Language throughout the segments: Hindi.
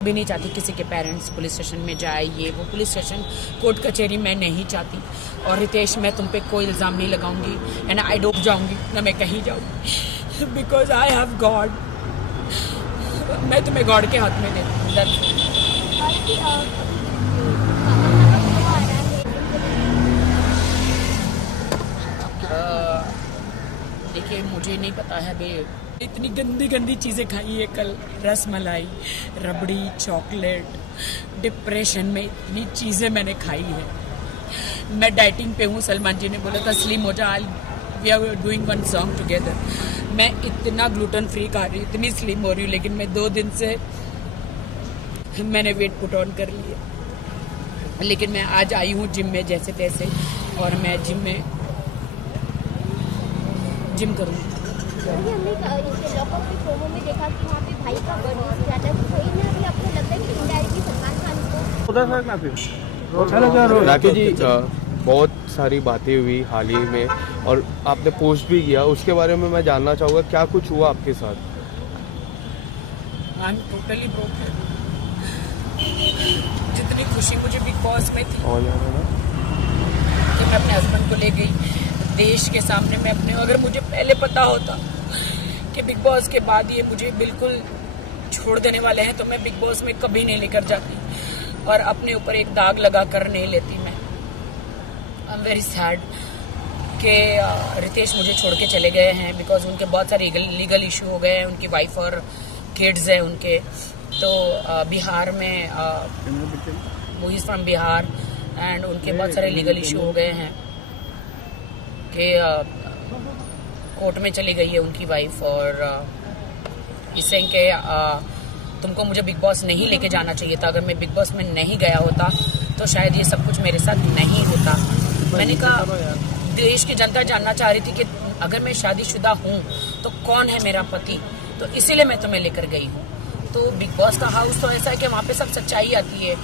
भी नहीं चाहती किसी के पेरेंट्स पुलिस स्टेशन में जाए, ये वो पुलिस स्टेशन कोर्ट कचहरी मैं नहीं चाहती। और रितेश, मैं तुम पे कोई इल्ज़ाम नहीं लगाऊंगी एंड आई डूब जाऊंगी ना मैं कहीं जाऊंगी, बिकॉज आई हैव गॉड। मैं तुम्हें गॉड के हाथ में देती हूँ। देखिए, मुझे नहीं पता है बे, इतनी गंदी गंदी चीज़ें खाई है कल, रस मलाई, रबड़ी, चॉकलेट, डिप्रेशन में इतनी चीज़ें मैंने खाई है। मैं डाइटिंग पे हूँ, सलमान जी ने बोला था स्लिम हो जा, we are doing one song together. मैं इतना ग्लूटेन फ्री खा रही हूँ, इतनी स्लिम हो रही हूँ, लेकिन मैं 2 दिन से मैंने वेट पुट ऑन कर लिया। लेकिन मैं आज आई हूँ जिम में जैसे तैसे, और मैं जिम करूँगी। हमने लॉकअप के प्रोमो में देखा कि वहाँ पे भाई का बर्थडे जाता है, तो वही में अभी आपको लगता है कि इनडायरेक्टली सलमान खान को राखी जी, बहुत सारी बातें हुई हाल ही में और आपने पोस्ट भी किया, उसके बारे में मैं जानना चाहूँगा क्या कुछ हुआ आपके साथ? I am totally broken. जितनी खुशी मुझे बिग बॉस में थी कि मैं अपने हस्बैंड को ले गई देश के सामने, मैं अपने, अगर मुझे पहले पता होता कि बिग बॉस के बाद ये मुझे बिल्कुल छोड़ देने वाले हैं तो मैं बिग बॉस में कभी नहीं लेकर जाती और अपने ऊपर एक दाग लगा कर नहीं लेती। मैं आई एम वेरी सैड कि रितेश मुझे छोड़ के चले गए हैं, बिकॉज उनके बहुत सारे लीगल इशू हो गए हैं, उनकी वाइफ और किड्स हैं उनके। तो बिहार में, वो इज फ्रॉम बिहार, एंड उनके बहुत सारे लीगल इशू हो गए हैं कि कोर्ट में चली गई है उनकी वाइफ, और इससे कि तुमको मुझे बिग बॉस नहीं लेके जाना चाहिए था। अगर मैं बिग बॉस में नहीं गया होता तो शायद ये सब कुछ मेरे साथ नहीं होता। मैंने कहा, देश की जनता जानना चाह रही थी कि अगर मैं शादीशुदा हूँ तो कौन है मेरा पति, तो इसीलिए मैं तुम्हें लेकर गई हूँ। तो बिग बॉस का हाउस तो ऐसा है कि वहाँ पे सब सच्चाई आती है।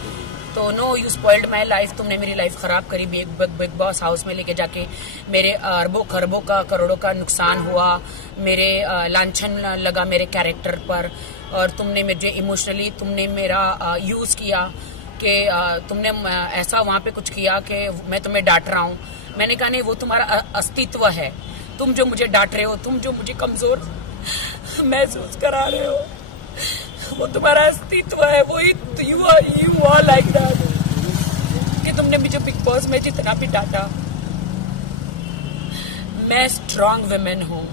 तो no, you spoiled my life, तुमने मेरी लाइफ खराब करी बिग बॉस हाउस में लेके जाके। मेरे अरबों खरबों का, करोड़ों का नुकसान हुआ, मेरे लांछन लगा मेरे कैरेक्टर पर, और तुमने मुझे इमोशनली तुमने मेरा यूज़ किया कि तुमने ऐसा वहाँ पे कुछ किया कि मैं तुम्हें डांट रहा हूँ। मैंने कहा नहीं, वो तुम्हारा अस्तित्व है, तुम जो मुझे डांट रहे हो, तुम जो मुझे कमज़ोर महसूस करा रहे हो, वो तुम्हारा अस्तित्व है, वही यू आर लाइक दैट। कि तुमने मुझे बिग बॉस में जितना भी डांटा, मैं स्ट्रांग वुमेन हूँ,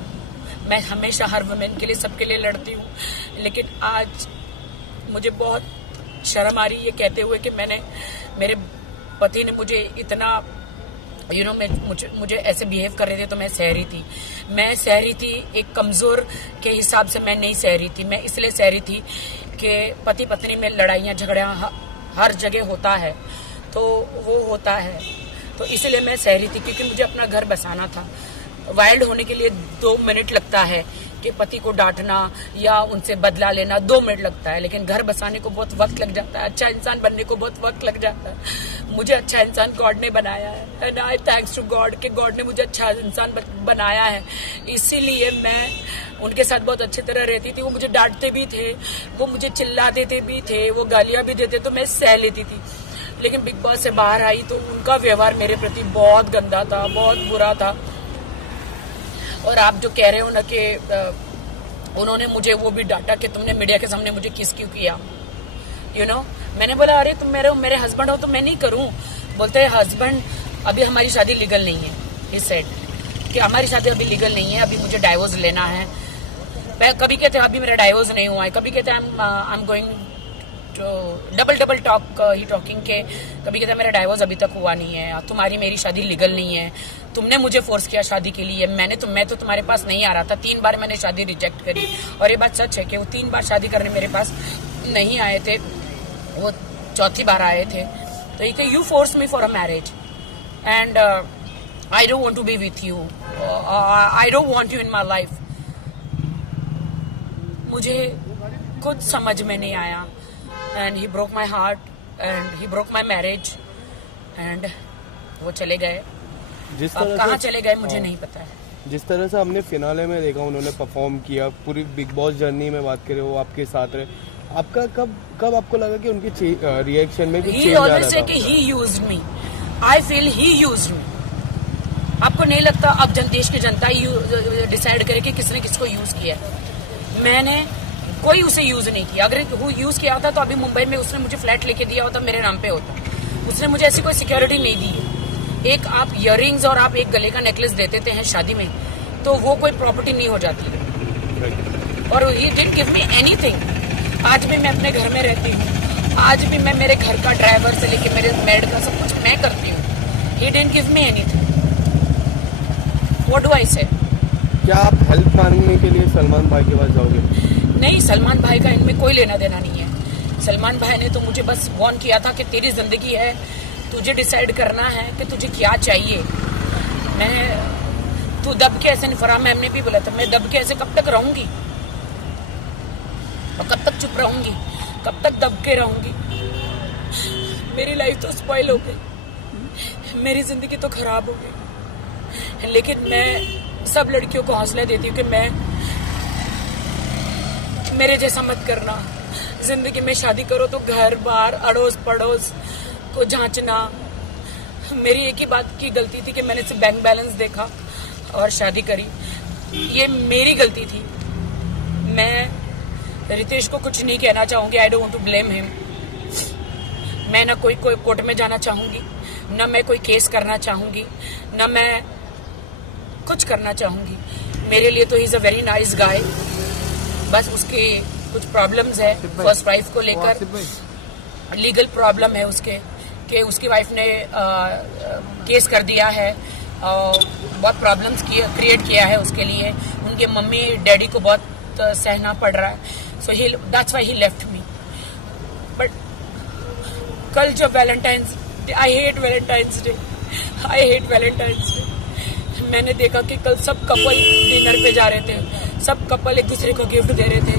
मैं हमेशा हर वुमेन के लिए, सबके लिए लड़ती हूँ। लेकिन आज मुझे बहुत शर्म आ रही है ये कहते हुए कि मेरे पति ने मुझे इतना मुझे ऐसे बिहेव कर रहे थे, तो मैं सह रही थी। एक कमज़ोर के हिसाब से मैं नहीं सह रही थी। मैं इसलिए सह रही थी कि पति पत्नी में लड़ाइयाँ झगड़ियाँ हर जगह होता है, तो वो होता है, तो इसलिए मैं सह रही थी, क्योंकि मुझे अपना घर बसाना था। वाइल्ड होने के लिए 2 मिनट लगता है कि पति को डांटना या उनसे बदला लेना 2 मिनट लगता है, लेकिन घर बसाने को बहुत वक्त लग जाता है, अच्छा इंसान बनने को बहुत वक्त लग जाता है। मुझे अच्छा इंसान गॉड ने बनाया है, and I thanks to god कि गॉड ने मुझे अच्छा इंसान बनाया है। इसीलिए मैं उनके साथ बहुत अच्छी तरह रहती थी। वो मुझे डांटते भी थे, वो मुझे चिल्ला देते भी थे, वो गालियाँ भी देते, तो मैं सह लेती थी। लेकिन बिग बॉस से बाहर आई तो उनका व्यवहार मेरे प्रति बहुत गंदा था, बहुत बुरा था। और आप जो कह रहे हो ना कि उन्होंने मुझे वो भी डांटा कि तुमने मीडिया के सामने मुझे किस क्यों किया, मैंने बोला, अरे तुम मेरे हस्बैंड हो तो मैं नहीं करूं। बोलते हैं हस्बैंड, अभी हमारी शादी लीगल नहीं है। ही सेड कि हमारी शादी अभी लीगल नहीं है, अभी मुझे डाइवोर्स लेना है। कभी कहते हैं अभी मेरा डाइवोर्स नहीं हुआ है, कभी कहते हैं I am going double talking के, कभी कहते हैं मेरा डाइवोर्स अभी तक हुआ नहीं है, तुम्हारी मेरी शादी लीगल नहीं है, तुमने मुझे फोर्स किया शादी के लिए, मैं तो तुम्हारे पास नहीं आ रहा था। 3 बार मैंने शादी रिजेक्ट करी, और ये बात सच है कि वो 3 बार शादी करने मेरे पास नहीं आए थे, वो 4थी बार आए थे। तो ये you force me for a marriage and I don't want to be with you, I don't want you in my life. मुझे कुछ समझ में नहीं आया, and he broke my heart and he broke my marriage, and वो चले गए। अब कहाँ चले गए मुझे नहीं पता है। जिस तरह से हमने फिनाले में देखा, उन्होंने परफॉर्म किया, पूरी बिग बॉस जर्नी में बात करें, वो आपके साथ रहे, आपका कब आपको लगा कि उनके रिएक्शन में कुछ He चेंज आ always रहा say था? कि he used me. I feel he used me. आपको नहीं लगता अब देश की जनता डिसाइड करे कि किसने किसको यूज किया है? मैंने कोई उसे यूज नहीं किया। अगर वो यूज किया होता तो अभी मुंबई में उसने मुझे फ्लैट लेके दिया होता, मेरे नाम पे होता। उसने मुझे ऐसी कोई सिक्योरिटी नहीं दी है। एक आप इयररिंग्स और आप एक गले का नेकलेस दे देते हैं शादी में, तो वो कोई प्रॉपर्टी नहीं हो जाती है। और he didn't give me anything. आज भी मैं अपने घर में रहती हूँ, आज भी मैं मेरे घर का ड्राइवर से लेके मेरे मेड का सब कुछ मैं करती हूँ। He didn't give me anything. What do I से? क्या आप हेल्प मांगने के लिए सलमान भाई के पास जाओगे? नहीं, सलमान भाई का इनमें कोई लेना देना नहीं है। सलमान भाई ने तो मुझे बस वार्न किया था कि तेरी जिंदगी है, तुझे डिसाइड करना है कि तुझे क्या चाहिए। तू दब के ऐसे नहीं, फरहान मैम ने भी बोला था, मैं दब के ऐसे कब तक रहूंगी और कब तक चुप रहूंगी, कब तक दब के रहूंगी? मेरी लाइफ तो स्पॉइल हो गई, मेरी जिंदगी तो खराब हो गई। लेकिन मैं सब लड़कियों को हौसला देती हूँ कि मेरे जैसा मत करना। जिंदगी में शादी करो तो घर बार अड़ोस पड़ोस को जांचना। मेरी एक ही बात की गलती थी कि मैंने सिर्फ बैंक बैलेंस देखा और शादी करी। ये मेरी गलती थी। मैं रितेश को कुछ नहीं कहना चाहूंगी। I don't want to blame him. मैं ना कोई कोर्ट में जाना चाहूंगी, ना मैं कोई केस करना चाहूंगी, ना मैं कुछ करना चाहूंगी। मेरे लिए तो he is a very nice guy. बस उसके कुछ प्रॉब्लम्स है फर्स्ट वाइफ को लेकर, लीगल प्रॉब्लम है उसके कि उसकी वाइफ ने केस कर दिया है और बहुत प्रॉब्लम्स क्रिएट किया है उसके लिए। उनके मम्मी डैडी को बहुत सहना पड़ रहा है। So he that's why he left me. But कल जब Valentine's day, I hate Valentine's day, I hate Valentine's day. मैंने देखा कि कल सब कपल डिनर पे जा रहे थे, सब कपल एक दूसरे को गिफ्ट दे रहे थे।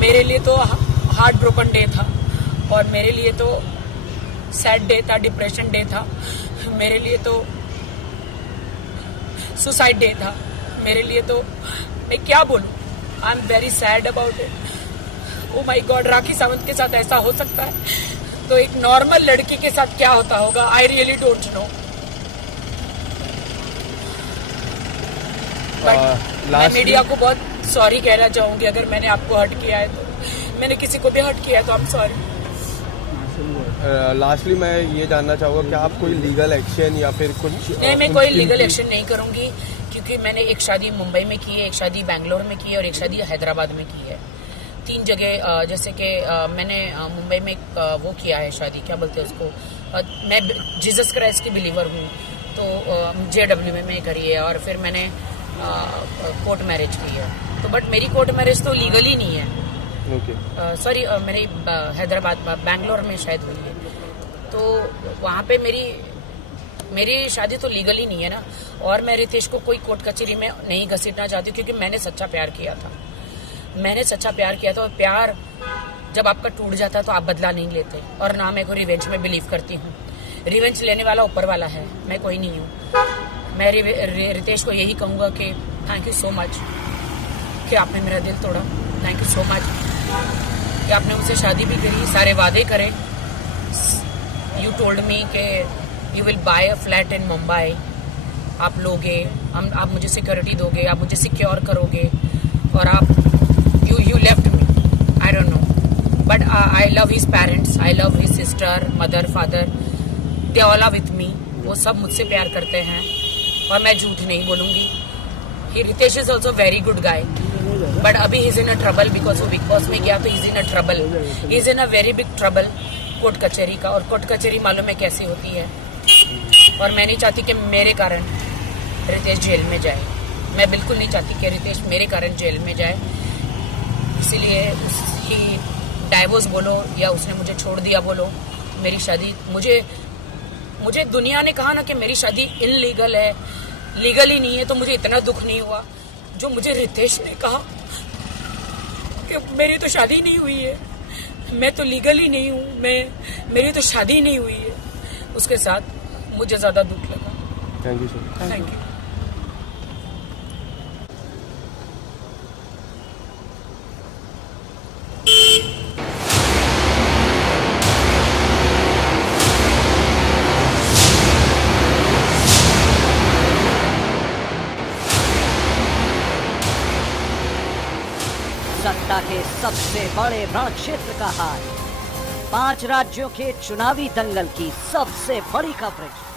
मेरे लिए तो हार्ट ब्रोकन डे था और मेरे लिए तो सैड डे था, डिप्रेशन डे था, मेरे लिए तो सुसाइड डे था, मेरे लिए तो मैं क्या बोलूं। I am very sad about it. Oh my god, Rakhi Sawant के साथ ऐसा हो सकता है तो एक नॉर्मल लड़की के साथ क्या होता होगा? I really don't know. मैं मीडिया को बहुत सॉरी कहना चाहूंगी अगर मैंने आपको हर्ट किया है तो। मैंने किसी को भी हर्ट किया है तो आई एम सॉरी। लास्टली मैं ये जानना चाहूँगा कि आप कोई लीगल एक्शन या फिर कुछ? नहीं, मैं कोई लीगल एक्शन नहीं करूंगी क्योंकि मैंने एक शादी मुंबई में की है, एक शादी बैंगलोर में की है और एक शादी हैदराबाद में की है। 3 जगह जैसे कि मैंने मुंबई में वो किया है शादी, क्या बोलते हैं उसको, मैं जीसस क्राइस्ट की बिलीवर हूँ तो JW में करी है। और फिर मैंने कोर्ट मैरिज की है तो बट मेरी कोर्ट मैरिज तो लीगली नहीं है। सॉरी, मेरी हैदराबाद बैंगलोर में शायद हुई है तो वहाँ पे मेरी शादी तो लीगली नहीं है ना। और मैं रितेश को कोई कोर्ट कचहरी में नहीं घसीटना चाहती क्योंकि मैंने सच्चा प्यार किया था। मैंने सच्चा प्यार किया था और प्यार जब आपका टूट जाता है तो आप बदला नहीं लेते। और ना मैं को रिवेंज में बिलीव करती हूँ। रिवेंज लेने वाला ऊपर वाला है, मैं कोई नहीं हूँ। मैं रितेश को यही कहूँगा कि थैंक यू सो मच कि आपने मेरा दिल तोड़ा। थैंक यू सो मच कि आपने मुझसे शादी भी करी, सारे वादे करे। यू टोल्ड मी कि you will buy a flat in Mumbai, आप लोगे, आप मुझे सिक्योरिटी दोगे, आप मुझे सिक्योर करोगे और आप you left me. I don't know but I love his parents, I love his sister, mother, father, they all are with me. वो सब मुझसे प्यार करते हैं और मैं झूठ नहीं बोलूंगी। He Ritesh is also very good guy but अभी he is in a trouble because वो बिग बॉस में गया तो is in a trouble, he is in a very big trouble court कचहरी का। और कोर्ट कचहरी मालूम है कैसी होती है और मैं नहीं चाहती कि मेरे कारण रितेश जेल में जाए। मैं बिल्कुल नहीं चाहती कि रितेश मेरे कारण जेल में जाए। इसीलिए उसकी डाइवोर्स बोलो या उसने मुझे छोड़ दिया बोलो, मेरी शादी मुझे दुनिया ने कहा ना कि मेरी शादी इनलीगल है, लीगल ही नहीं है तो मुझे इतना दुख नहीं हुआ। जो मुझे रितेश ने कहा कि मेरी तो शादी नहीं हुई है, मैं तो लीगल ही नहीं हूँ, मेरी तो शादी नहीं हुई है, उसके साथ मुझे ज्यादा दुख लगा। Thank you sir. Thank you. सत्ता के सबसे बड़े रण क्षेत्र का हाल, 5 राज्यों के चुनावी दंगल की सबसे बड़ी कवरेज।